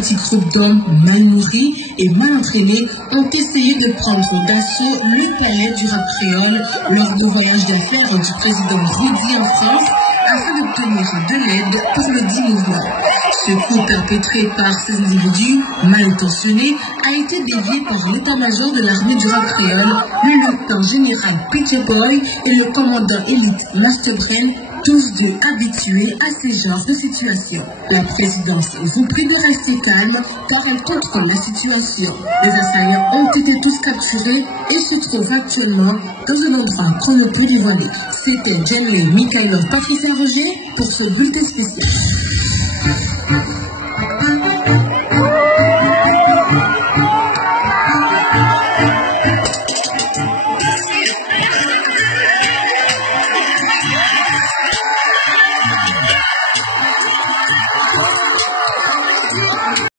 petit groupe d'hommes mal nourris et mal entraînés ont essayé de prendre d'assaut le palais du rap créole lors du voyage d'affaires du président Rudy en France afin d'obtenir de l'aide pour le dit mouvement. Ce coup perpétré par ces individus mal intentionnés a été dévié par l'état-major de l'armée du rap créole, le lieutenant-général Peter Boy et le commandant élite Master Brain, tous deux habitués à ce genre de situation. La présidence vous prie de rester calme car elle contrôle la situation. Les assaillants ont été tous capturés et se trouvent actuellement dans un endroit qu'on ne peut dévoiler. C'était Jenny Mikhailov, Patricia Roger pour ce bulletin spécial.